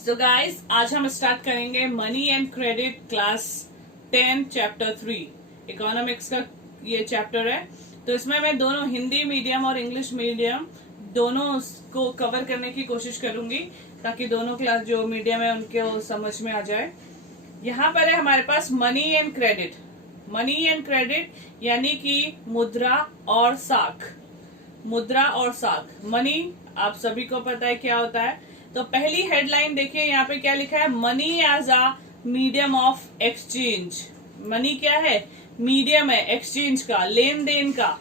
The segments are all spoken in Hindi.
सो गाइस, आज हम स्टार्ट करेंगे money and credit class 10 chapter 3 economics का ये चैप्टर है। तो इसमें मैं दोनों हिंदी मीडियम और इंग्लिश मीडियम दोनों को कवर करने की कोशिश करूंगी ताकि दोनों क्लास जो मीडियम है उनके वो समझ में आ जाए। यहाँ पर है हमारे पास money and credit. Money and credit यानी कि मुद्रा और साख। मुद्रा और साख। मनी आप सभी को पता है क्या होता है। तो पहली हेडलाइन देखिए, यहाँ पे क्या लिखा है, money as a medium of exchange. Money क्या है? मीडियम है एक्सचेंज का, लेन देन का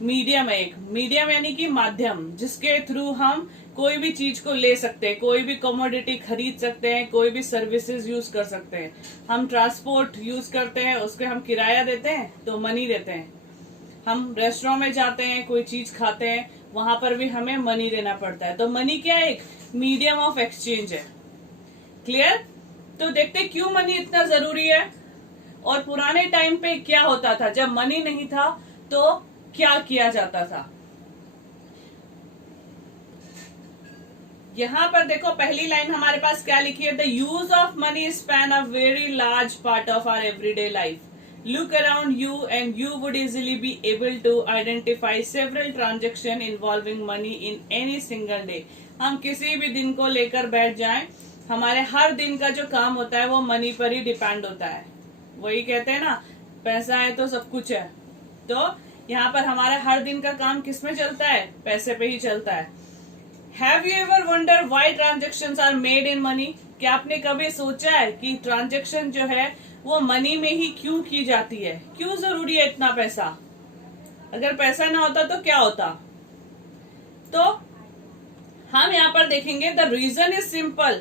मीडियम है। एक मीडियम यानी कि माध्यम जिसके थ्रू हम कोई भी चीज को ले सकते हैं, कोई भी कमोडिटी खरीद सकते हैं, कोई भी सर्विसेज यूज कर सकते हैं। हम ट्रांसपोर्ट यूज करते हैं, उसके हम किराया देते हैं तो मनी देते हैं। हम रेस्टोरेंट में जाते हैं, कोई चीज खाते हैं, वहां पर भी हमें मनी देना पड़ता है। तो मनी क्या है? एक मीडियम ऑफ एक्सचेंज है। क्लियर? तो देखते क्यों मनी इतना जरूरी है और पुराने टाइम पे क्या होता था जब मनी नहीं था तो क्या किया जाता था। यहां पर देखो पहली लाइन हमारे पास क्या लिखी है, the use of money span a very large part of our everyday life. Look around you and you would easily be able to identify several transactions involving money in any single day. हम किसी भी दिन को लेकर बैठ जाएं, हमारे हर दिन का जो काम होता है वो मनी पर ही डिपेंड होता है। वही कहते हैं ना, पैसा है तो सब कुछ है। तो यहाँ पर हमारा हर दिन का काम किस में चलता है? पैसे पे ही चलता है। Have you ever wondered why transactions are made in money? क्या आपने कभी सोचा है कि ट्रांजेक्शन जो है वो मनी में ही क्यों की जाती है? क्यों जरूरी है इतना पैसा? अगर पैसा ना होता तो क्या होता? तो हम यहाँ पर देखेंगे, the reason is simple,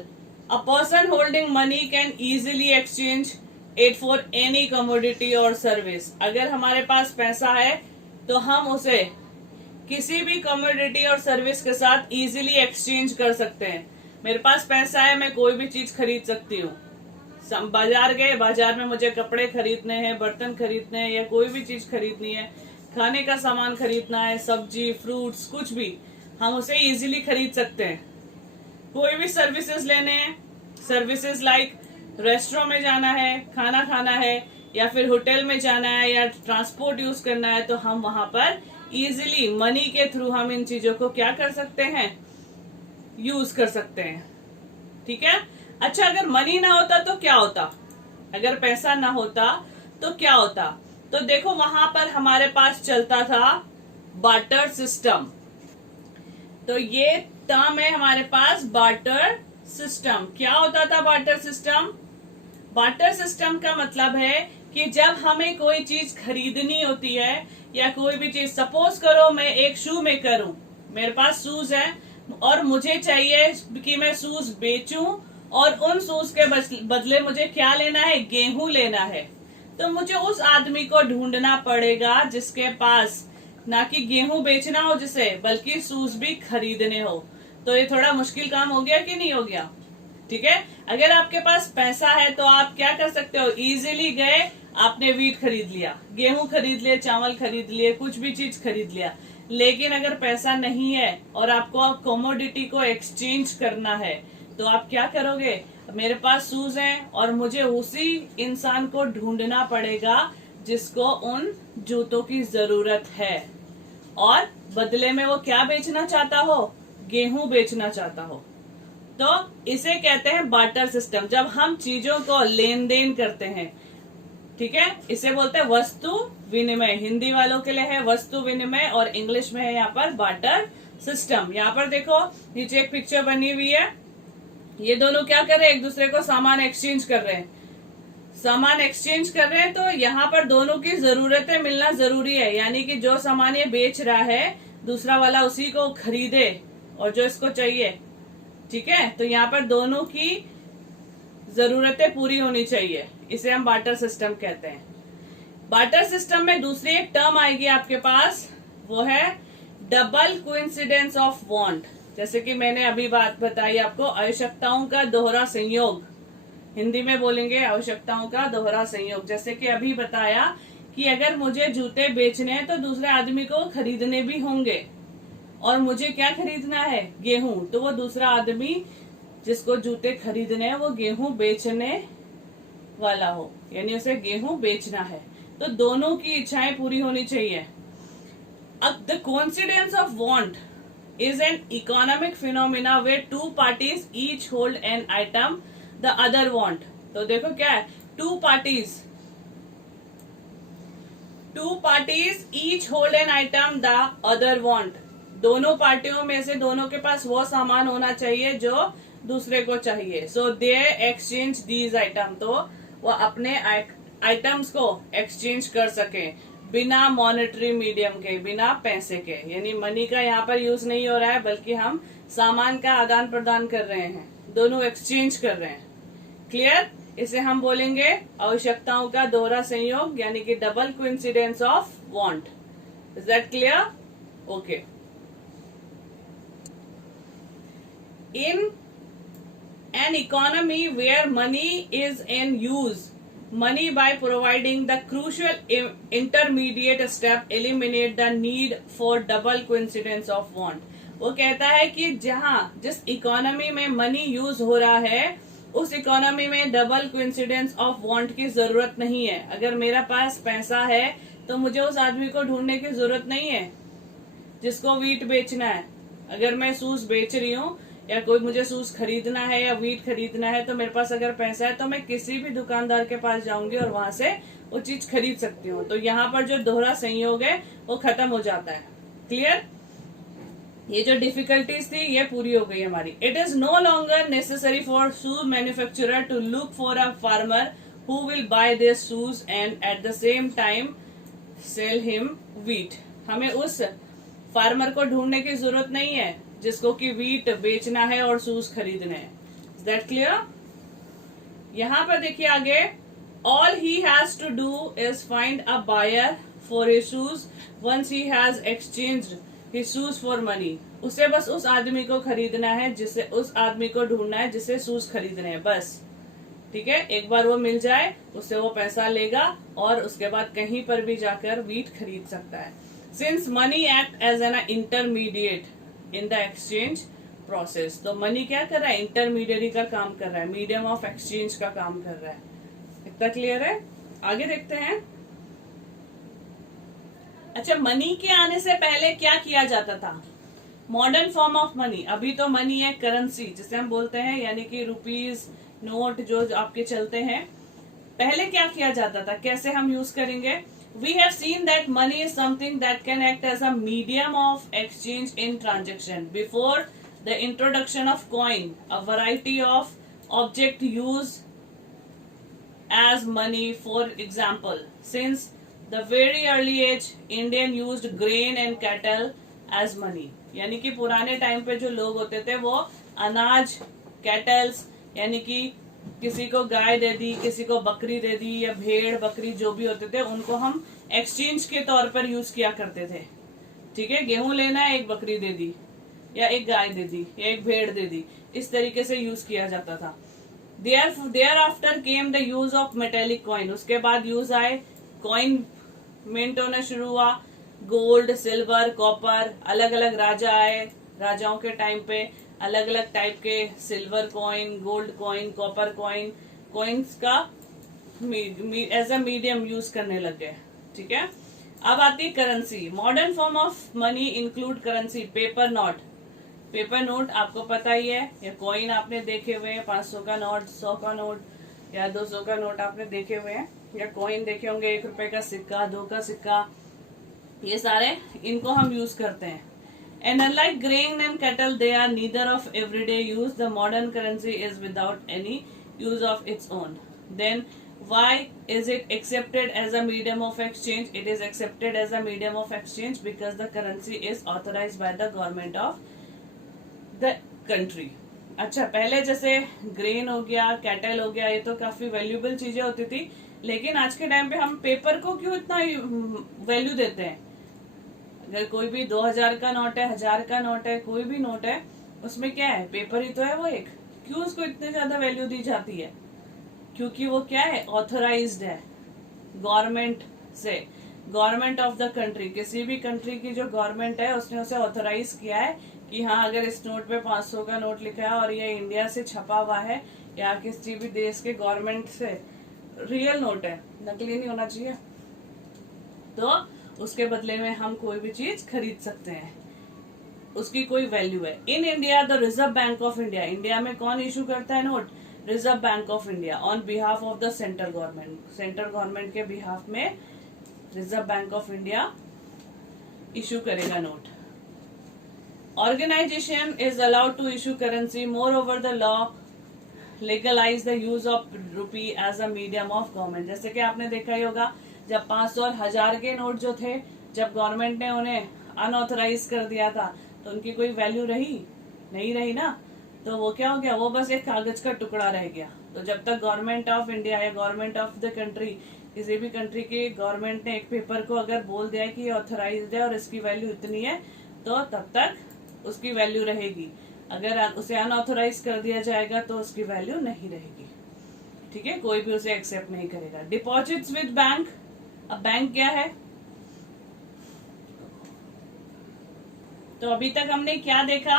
a person holding money can easily exchange it for any commodity or service. अगर हमारे पास पैसा है तो हम उसे किसी भी कमोडिटी और सर्विस के साथ इजीली एक्सचेंज कर सकते हैं। मेरे पास पैसा है, मैं कोई भी चीज खरीद सकती हूँ। बाजार गए, बाजार में मुझे कपड़े खरीदने हैं, बर्तन खरीदने हैं या कोई भी चीज खरीदनी है, खाने का सामान खरीदना है, सब्जी फ्रूट्स कुछ भी, हम उसे इजीली खरीद सकते हैं। कोई भी सर्विसेज लेने हैं, सर्विसेज लाइक रेस्टोरेंट में जाना है, खाना खाना है या फिर होटल में जाना है या ट्रांसपोर्ट यूज करना है, तो हम वहां पर इजीली मनी के थ्रू हम इन चीजों को क्या कर सकते हैं? यूज कर सकते हैं। ठीक है। अच्छा, अगर मनी ना होता तो क्या होता? अगर पैसा ना होता तो क्या होता? तो देखो वहां पर हमारे पास चलता था बार्टर सिस्टम। तो ये टर्म है हमारे पास, बार्टर सिस्टम। क्या होता था बार्टर सिस्टम? बार्टर सिस्टम का मतलब है कि जब हमें कोई चीज खरीदनी होती है या कोई भी चीज, सपोज करो मैं एक शू मेकर हूं, मेरे पास शूज है और मुझे चाहिए कि मैं शूज बेचूं और उन शूज के बदले मुझे क्या लेना है? गेहूं लेना है। तो मुझे उस आदमी को ढूंढना पड़ेगा जिसके पास ना कि गेहूं बेचना हो जिसे, बल्कि शूज भी खरीदने हो। तो ये थोड़ा मुश्किल काम हो गया कि नहीं हो गया? ठीक है। अगर आपके पास पैसा है तो आप क्या कर सकते हो? इजीली गए, आपने वीट खरीद लिया, गेहूं खरीद लिए, चावल खरीद लिए, कुछ भी चीज खरीद लिया। लेकिन अगर पैसा नहीं है और आपको कमोडिटी को एक्सचेंज करना है तो आप क्या करोगे? मेरे पास शूज हैं और मुझे उसी इंसान को ढूंढना पड़ेगा जिसको उन जूतों की जरूरत है और बदले में वो क्या बेचना चाहता हो? गेहूं बेचना चाहता हो। तो इसे कहते हैं बार्टर सिस्टम, जब हम चीजों को लेन देन करते हैं। ठीक है। इसे बोलते हैं वस्तु विनिमय। हिंदी वालों के लिए है वस्तु विनिमय और इंग्लिश में है यहाँ पर बार्टर सिस्टम। यहाँ पर देखो नीचे एक पिक्चर बनी हुई है, ये दोनों क्या कर रहे हैं? एक दूसरे को सामान एक्सचेंज कर रहे हैं। सामान एक्सचेंज कर रहे हैं तो यहाँ पर दोनों की जरूरतें मिलना जरूरी है, यानी कि जो सामान ये बेच रहा है दूसरा वाला उसी को खरीदे और जो इसको चाहिए। ठीक है। तो यहाँ पर दोनों की जरूरतें पूरी होनी चाहिए, इसे हम बार्टर सिस्टम कहते हैं। बार्टर सिस्टम में दूसरी एक टर्म आएगी आपके पास, वो है डबल कोइंसिडेंस ऑफ वांट। जैसे कि मैंने अभी बात बताई आपको, आवश्यकताओं का दोहरा संयोग। हिंदी में बोलेंगे आवश्यकताओं का दोहरा संयोग। जैसे कि अभी बताया कि अगर मुझे जूते बेचने हैं तो दूसरे आदमी को खरीदने भी होंगे और मुझे क्या खरीदना है? गेहूं। तो वो दूसरा आदमी जिसको जूते खरीदने हैं वो गेहूं बेचने वाला हो, यानी उसे गेहूं बेचना है। तो दोनों की इच्छाएं पूरी होनी चाहिए। अब the coincidence of want is an economic phenomena where two parties each hold an item the other want। तो देखो क्या है, two parties each hold an item the other want। दोनों पार्टियों में से दोनों के पास वो सामान होना चाहिए जो दूसरे को चाहिए। सो दे एक्सचेंज दीज आइटम, तो वो अपने आइटम्स को एक्सचेंज कर सके बिना मॉनेटरी मीडियम के, बिना पैसे के, यानी मनी का यहाँ पर यूज नहीं हो रहा है, बल्कि हम सामान का आदान प्रदान कर रहे हैं, दोनों एक्सचेंज कर रहे हैं। क्लियर? इसे हम बोलेंगे आवश्यकताओं का दोहरा संयोग, यानी कि double coincidence of want. Is that clear? Okay. In an economy where money is in use, money by providing the crucial intermediate step eliminate the need for double coincidence of want। वो कहता है कि जिस इकोनॉमी में मनी यूज हो रहा है उस इकोनॉमी में डबल कोइंसिडेंस ऑफ वांट की जरूरत नहीं है। अगर मेरा पास पैसा है तो मुझे उस आदमी को ढूंढने की जरूरत नहीं है जिसको वीट बेचना है। अगर मैं सूस बेच रही हूँ या कोई मुझे सूस खरीदना है या वीट खरीदना है, तो मेरे पास अगर पैसा है तो मैं किसी भी दुकानदार के पास जाऊंगी और वहां से वो चीज खरीद सकती हूँ। तो यहाँ पर जो दोहरा संयोग है वो खत्म हो जाता है। क्लियर? ये जो डिफिकल्टीज थी ये पूरी हो गई हमारी। It is no longer necessary for shoe manufacturer to look for a farmer who will buy this shoes and at the same time sell him wheat. हमें उस फार्मर को ढूंढने की जरूरत नहीं है जिसको कि वीट बेचना है और शूज खरीदने हैं। Is that clear? यहां पर देखिए आगे, all he has to do is find a buyer for his shoes once he has exchanged his shoes for money. उसे बस उस आदमी को खरीदना है, जिसे उस आदमी को ढूंढना है जिसे शूज खरीदने हैं, बस। ठीक है, एक बार वो मिल जाए उससे वो पैसा लेगा और उसके बाद कहीं पर भी जाकर वीट खरीद सकता है। Since money act as an intermediate in the exchange process, तो मनी क्या कर रहा है? इंटरमीडियरी का काम कर रहा है, मीडियम ऑफ एक्सचेंज का काम कर रहा है। इतना क्लियर है? आगे देखते हैं। अच्छा, मनी के आने से पहले क्या किया जाता था? Modern form of money. अभी तो मनी है करेंसी जिसे हम बोलते हैं, यानी कि रुपीज नोट जो आपके चलते हैं। पहले क्या किया जाता था, कैसे हम यूज करेंगे? We have seen that money is something that can act as a medium of exchange in transaction. Before the introduction of coin, a variety of object used as money. For example, since the very early age, Indian used grain and cattle as money. यानी कि पुराने टाइम पे जो लोग होते थे वो अनाज, कैटल्स, यानी कि किसी को गाय दे दी, किसी को बकरी दे दी, या भेड़ बकरी जो भी होते थे उनको हम एक्सचेंज के तौर पर यूज किया करते थे। ठीक है, गेहूं लेना है, एक बकरी दे दी या एक गाय दे दी या एक भेड़ दे दी, इस तरीके से यूज किया जाता था। Thereafter came the use of metallic coin. उसके बाद यूज आए कॉइन, मिंट होना शुरू हुआ। गोल्ड, सिल्वर, कॉपर, अलग अलग राजा आए, राजाओं के टाइम पे अलग अलग टाइप के silver coin, gold coin, copper coin, coins का एज अ मीडियम यूज करने लग गए। ठीक है, अब आती है currency. Modern form of money include currency, paper note. Paper note आपको पता ही है, या कॉइन आपने देखे हुए हैं, 500 का नोट, 100 का नोट या 200 का नोट आपने देखे हुए हैं, या कॉइन देखे होंगे, 1 रुपए का सिक्का, 2 का सिक्का, ये सारे इनको हम यूज करते हैं। And unlike grain and cattle, they are neither of everyday use. The modern currency is without any use of its own. Then why is it accepted as a medium of exchange? It is accepted as a medium of exchange because the currency is authorized by the government of the country. अच्छा, पहले जैसे ग्रेन हो गया, कैटल हो गया, ये तो काफी वैल्यूएबल चीजें होती थी, लेकिन आज के टाइम पे हम पेपर को क्यों इतना वैल्यू देते हैं? अगर कोई भी 2000 का नोट है, 1000 का नोट है, कोई भी नोट है, उसमें क्या है? पेपर ही तो है वो एक। क्यों उसको इतनी ज्यादा वैल्यू दी जाती है? क्योंकि वो क्या है? ऑथोराइज्ड है गवर्नमेंट से, गवर्नमेंट ऑफ द कंट्री। किसी भी कंट्री की जो गवर्नमेंट है उसने उसे ऑथोराइज किया है कि हाँ अगर इस नोट पे 500 का नोट लिखा है और ये इंडिया से छपा हुआ है या किसी भी देश के गवर्नमेंट से रियल नोट है, नकली नहीं होना चाहिए, तो उसके बदले में हम कोई भी चीज खरीद सकते हैं, उसकी कोई वैल्यू है। In India the reserve bank of India, India में कौन इशू करता है note? Reserve bank of India on behalf of the central government, central government के बिहाफ में reserve bank of India issue करेगा note. Organization is allowed to issue currency. Moreover, the law legalize the use of rupee as a medium of government. जैसे कि आपने देखा ही होगा जब 500 और 1000 के नोट जो थे, जब गवर्नमेंट ने उन्हें अनऑथराइज कर दिया था तो उनकी कोई वैल्यू रही नहीं रही ना, तो वो क्या हो गया, वो बस एक कागज का टुकड़ा रह गया। तो जब तक गवर्नमेंट ऑफ इंडिया या गवर्नमेंट ऑफ द कंट्री, किसी भी कंट्री के गवर्नमेंट ने एक पेपर को अगर बोल दिया कि ये ऑथराइज्ड है और इसकी वैल्यू इतनी है, तो तब तक उसकी वैल्यू रहेगी। अगर उसे अनऑथराइज कर दिया जाएगा तो उसकी वैल्यू नहीं रहेगी। ठीक है, कोई भी उसे एक्सेप्ट नहीं करेगा। डिपॉजिट्स विद बैंक, अब बैंक क्या है? तो अभी तक हमने क्या देखा?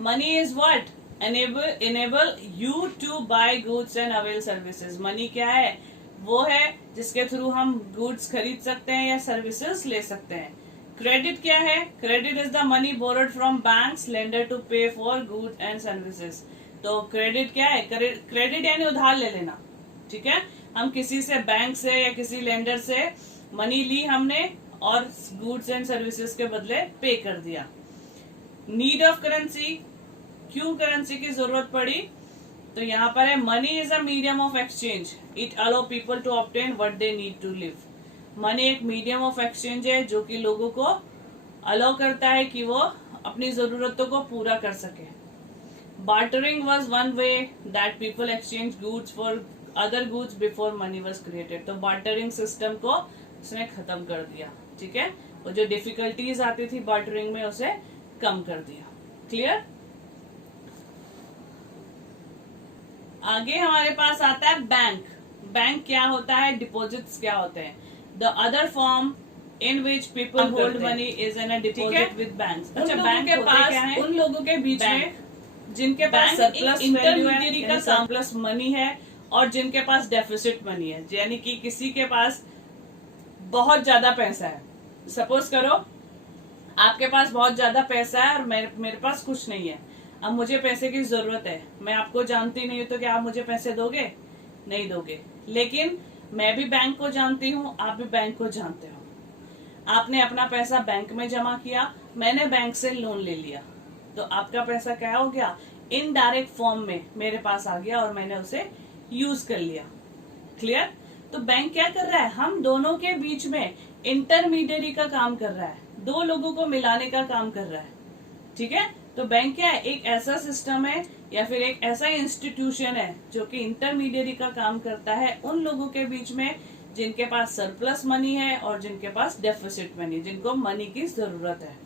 Money is what? Enable you to buy goods and avail services. Money क्या है? वो है जिसके थ्रू हम गुड्स खरीद सकते हैं या सर्विसेज ले सकते हैं। क्रेडिट क्या है? Credit is the money borrowed from banks lender to pay for goods and services. तो क्रेडिट क्या है? क्रेडिट यानी उधार ले लेना। ठीक है, हम किसी से, बैंक से या किसी लेंडर से मनी ली हमने और गुड्स एंड सर्विसेज के बदले पे कर दिया। नीड ऑफ करेंसी, क्यों करेंसी की जरूरत पड़ी? तो यहाँ पर है money is a medium of exchange, it allow people to obtain what they need to live. Money एक मीडियम ऑफ एक्सचेंज है जो कि लोगों को अलाउ करता है कि वो अपनी जरूरतों को पूरा कर सके। Bartering was one way that people exchange goods for other goods before money was created. तो बार्टरिंग सिस्टम को उसने खत्म कर दिया। ठीक है, वो जो डिफिकल्टीज आती थी बार्टरिंग में उसे कम कर दिया। क्लियर? आगे हमारे पास आता है बैंक। बैंक क्या होता है? डिपॉजिट्स क्या होते हैं? The other form in which people hold money is in a deposit with banks. अच्छा, बैंक के पास क्या है? उन लोगों के बीच में जिनके पास सरप्लस इंटरमीडियरी का सरप्लस मनी है और जिनके पास डेफिसिट मनी है, यानी कि किसी के पास बहुत ज्यादा पैसा है। सपोज करो आपके पास बहुत ज्यादा पैसा है और मेरे पास कुछ नहीं है। अब मुझे पैसे की जरूरत है, मैं आपको जानती नहीं हूँ, तो क्या आप मुझे पैसे दोगे? नहीं दोगे। लेकिन मैं भी बैंक को जानती हूँ, आप भी बैंक को जानते हो। आपने अपना पैसा बैंक में जमा किया, मैंने बैंक से लोन ले लिया, तो आपका पैसा क्या हो गया? इनडायरेक्ट फॉर्म में मेरे पास आ गया और मैंने उसे यूज कर लिया। क्लियर? तो बैंक क्या कर रहा है? हम दोनों के बीच में इंटरमीडियरी का काम कर रहा है, दो लोगों को मिलाने का काम कर रहा है। ठीक है, तो बैंक क्या है? एक ऐसा सिस्टम है या फिर एक ऐसा इंस्टीट्यूशन है जो कि इंटरमीडियरी का काम करता है उन लोगों के बीच में जिनके पास सरप्लस मनी है और जिनके पास डेफिसिट मनी, जिनको मनी की जरूरत है।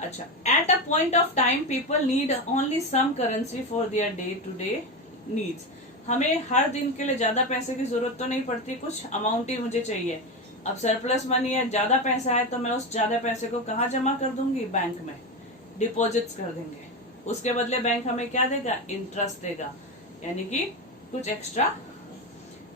अच्छा, at a point of time people need only some currency for their day to day needs. हमें हर दिन के लिए ज्यादा पैसे की जरूरत तो नहीं पड़ती, कुछ अमाउंट ही मुझे चाहिए। अब सरप्लस मनी है, ज्यादा पैसा है, तो मैं उस ज्यादा पैसे को कहाँ जमा कर दूंगी? बैंक में डिपॉजिट्स कर देंगे। उसके बदले बैंक हमें क्या देगा? इंटरेस्ट देगा, यानी कि कुछ extra.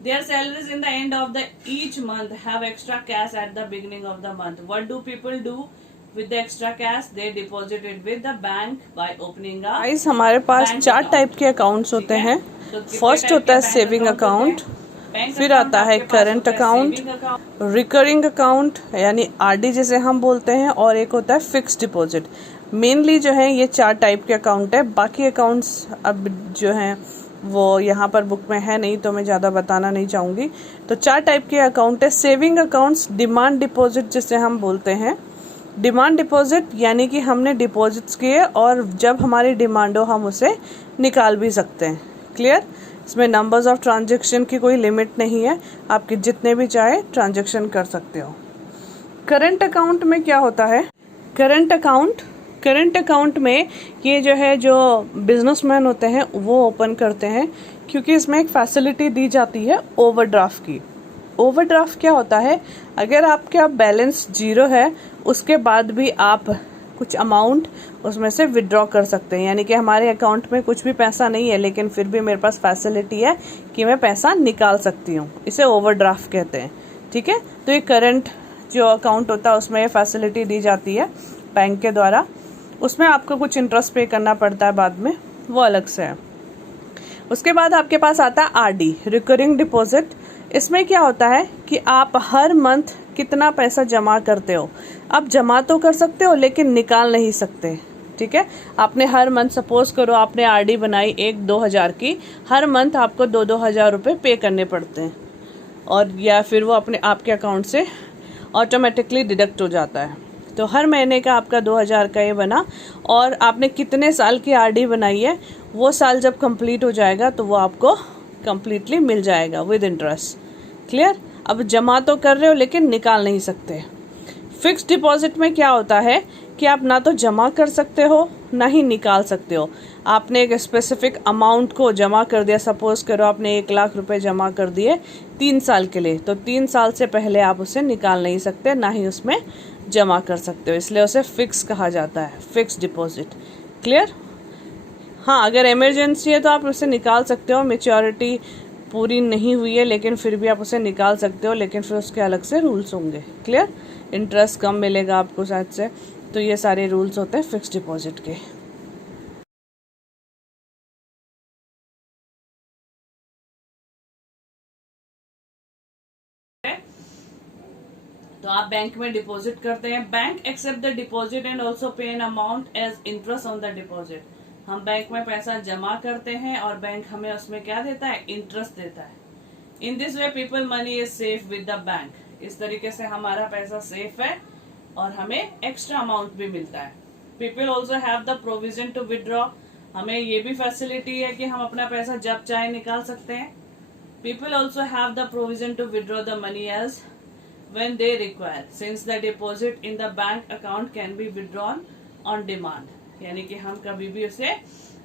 There salaries in the end of the each month have extra cash at the beginning of the month. What do people do with the extra cash? They deposit it with the bank by opening a guys हमारे पास 4 टाइप के अकाउंट्स होते हैं। फर्स्ट होता है सेविंग अकाउंट, फिर आता है करंट अकाउंट, रिकरिंग अकाउंट यानी आरडी जिसे हम बोलते हैं, और एक होता है फिक्स्ड डिपॉजिट। मेनली जो है ये 4 टाइप के अकाउंट है। बाकी अकाउंट्स अब जो हैं वो यहाँ पर बुक में है नहीं, तो मैं ज़्यादा बताना नहीं चाहूँगी। तो 4 टाइप के अकाउंट है। सेविंग अकाउंट्स, डिमांड डिपॉजिट जिसे हम बोलते हैं। डिमांड डिपॉजिट यानी कि हमने डिपॉजिट्स किए और जब हमारी डिमांड हो हम उसे निकाल भी सकते हैं। क्लियर? इसमें नंबर्स ऑफ ट्रांजैक्शन की कोई लिमिट नहीं है, आपके जितने भी चाहे ट्रांजैक्शन कर सकते हो। करंट अकाउंट में क्या होता है? करंट अकाउंट करंट अकाउंट में ये जो है जो बिजनेसमैन होते हैं वो ओपन करते हैं, क्योंकि इसमें एक फैसिलिटी दी जाती है ओवरड्राफ्ट की। ओवरड्राफ्ट क्या होता है, अगर आपका बैलेंस 0 है उसके बाद भी आप कुछ अमाउंट उसमें से विड्रॉ कर सकते हैं। यानी कि हमारे अकाउंट में कुछ भी पैसा नहीं है लेकिन फिर भी मेरे पास फैसिलिटी है कि मैं पैसा निकाल सकती हूँ, इसे ओवरड्राफ्ट कहते हैं। ठीक है, तो ये करंट जो अकाउंट होता है उसमें ये फैसिलिटी दी जाती है बैंक के द्वारा। उसमें आपको कुछ इंटरेस्ट पे करना पड़ता है बाद में, वो अलग से है। उसके बाद आपके पास आता है आरडी, रिकरिंग डिपॉजिट। इसमें क्या होता है कि आप हर मंथ कितना पैसा जमा करते हो। आप जमा तो कर सकते हो लेकिन निकाल नहीं सकते। ठीक है, आपने हर मंथ, सपोज करो आपने आरडी बनाई 1-2 हज़ार की, हर मंथ आपको 2-2 हज़ार रुपये पे करने पड़ते हैं, और या फिर वो अपने आपके अकाउंट से ऑटोमेटिकली डिडक्ट हो जाता है। तो हर महीने का आपका 2 हज़ार का ये बना, और आपने कितने साल की आरडी बनाई है वो साल जब कंप्लीट हो जाएगा तो वो आपको कंप्लीटली मिल जाएगा विद इंटरेस्ट। क्लियर? अब जमा तो कर रहे हो लेकिन निकाल नहीं सकते। फिक्स्ड डिपॉजिट में क्या होता है कि आप ना तो जमा कर सकते हो ना ही निकाल सकते हो। आपने एक स्पेसिफिक अमाउंट को जमा कर दिया, सपोज करो आपने 1 लाख रुपए जमा कर दिए 3 साल के लिए, तो 3 साल से पहले आप उसे निकाल नहीं सकते, ना ही उसमें जमा कर सकते हो, इसलिए उसे फिक्स कहा जाता है, फिक्स डिपॉजिट। क्लियर? हाँ, अगर इमरजेंसी है तो आप उसे निकाल सकते हो, मैच्योरिटी पूरी नहीं हुई है लेकिन फिर भी आप उसे निकाल सकते हो, लेकिन फिर उसके अलग से रूल्स होंगे। क्लियर? इंटरेस्ट कम मिलेगा आपको शायद से, तो ये सारे रूल्स होते हैं फिक्स डिपॉजिट के। तो आप बैंक में डिपॉजिट करते हैं, bank accept the deposit and also pay an amount as interest on the deposit. हम बैंक में पैसा जमा करते हैं और बैंक हमें उसमें क्या देता है, इंटरेस्ट देता है। In this way people money is safe with the bank. इस तरीके से हमारा पैसा सेफ है और हमें एक्स्ट्रा अमाउंट भी मिलता है। People also have the provision to withdraw. हमें ये भी फैसिलिटी है कि हम अपना पैसा जब चाहे निकाल सकते हैं। People also have the provision to withdraw the money as when they require, since the deposit in the bank account can be withdrawn on demand, यानी कि हम कभी भी उसे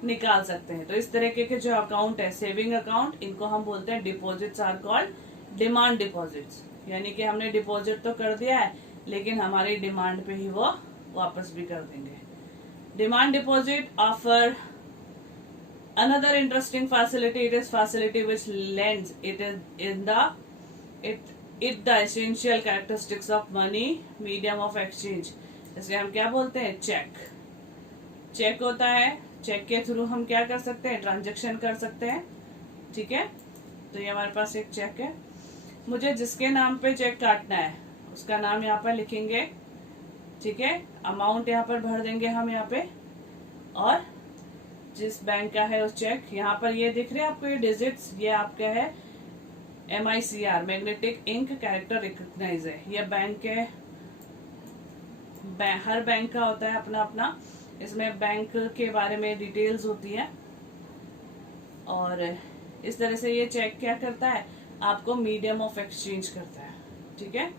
निकाल सकते हैं। तो इस तरीके के जो अकाउंट है, सेविंग अकाउंट, इनको हम बोलते हैं deposits are called demand deposits. यानी कि हमने डिपॉजिट तो कर दिया है लेकिन हमारी डिमांड पे ही वो वापस भी कर देंगे। Demand deposit offer another interesting facility. It is facility which lends it is in the it the essential characteristics of money medium of exchange. इसलिए हम क्या बोलते हैं, चेक। चेक होता है, चेक के थ्रू हम क्या कर सकते हैं, ट्रांजैक्शन कर सकते हैं। ठीक है, तो ये हमारे पास एक चेक है। मुझे जिसके नाम पे चेक काटना है उसका नाम यहाँ पर लिखेंगे। ठीक है, अमाउंट यहाँ पर भर देंगे हम यहाँ पे, और जिस बैंक का है उस चेक, यहाँ पर ये दिख रहे हैं आपको ये डिजिट्स, ये आपका है MICR, magnetic ink character recognise है। ये बैंक के हर बैंक का होता है अपना अपना, इसमें बैंक के बारे में डिटेल्स होती है। और इस तरह से ये चेक क्या करता है, आपको मीडियम ऑफ एक्सचेंज करता है। ठीक है।